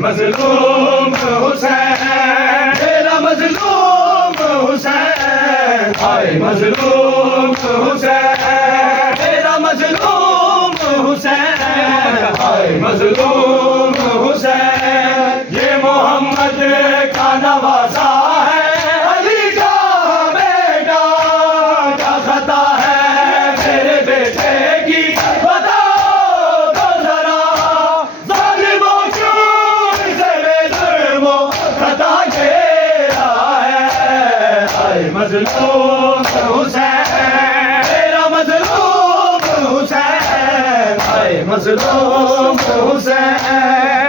مظلوم حسین، میرا مظلوم حسین، ہائے مظلوم حسین، میرا مظلوم حسین، ہائے مظلوم حسین، یہ محمد کا نوازا ہے، علی کا بیٹا، کیا خطا ہے میرے بیٹے کی بتاؤ تو ذرا، ظالموں کیوں اسے بے ظلموں خطا گھیرا ہے، ہائے مظلوم حسین، میرا مظلوم حسین، ہائے مظلوم حسین،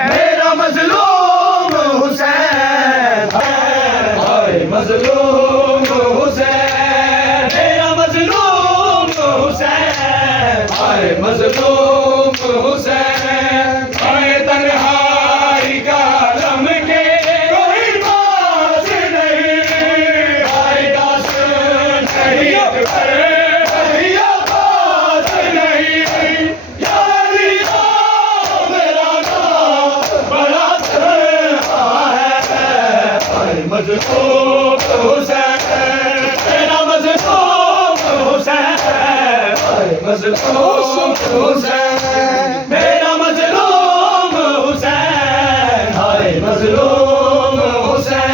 میرا مظلوم حسین، ہائے مظلوم حسین، میرا مظلوم حسین، ہائے مظلوم حسین، ہائے تنہائی کا عالم کے کوئی پاس نہیں، ہائے داس شہید پر یا پاس نہیں، یا علی میرا نام بڑا تنہا ہے، ہائے مظلوم حسین، میرا مظلوم حسین، ہائے مظلوم حسین، میرا مظلوم حسین، ہائے مظلوم حسین،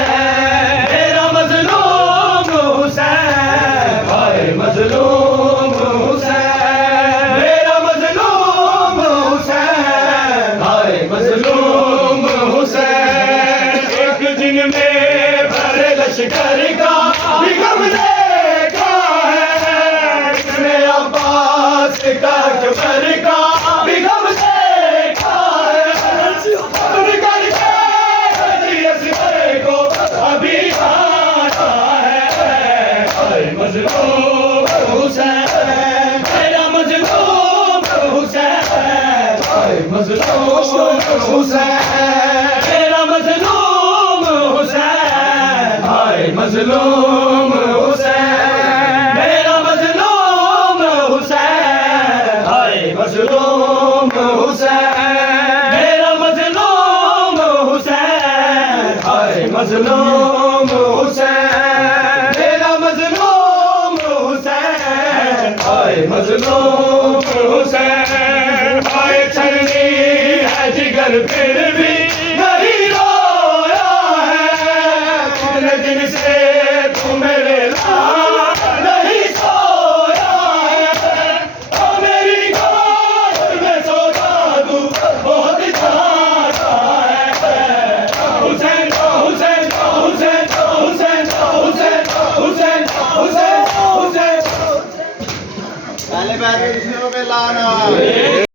میرا مظلوم حسین، ہائے مظلوم حسین، میرا مظلوم حسین، ہائے مظلوم حسین، ایک دن میں بھرے لشکر کا نگم دیکھا ہے، اس نے عباس کا جبر کا نگم دیکھا ہے، صبر کر کے اصغر کو ابھی آنا ہے، ہائے مظلوم حسین، میرا مظلوم حسین، ہائے مظلوم حسین، میرا مظلوم حسین، ہائے مظلوم حسین، میرا مظلوم حسین، ہائے مظلوم حسین، میرا مظلوم حسین، ہائے مظلوم حسین، میرا مظلوم حسین، ہائے مظلوم حسین، ہائے چھلنی ہے جگر پھر بھی نہیں رویا ہے، کتنے دن سے تو میرے نام نہیں سویا ہے، اور میری گود میں سوتا تو بہت جاتا ہے، حسین حسین حسین حسین حسین حسین حسین حسین، پہلے بیٹھ کے کسی کو پہ لانا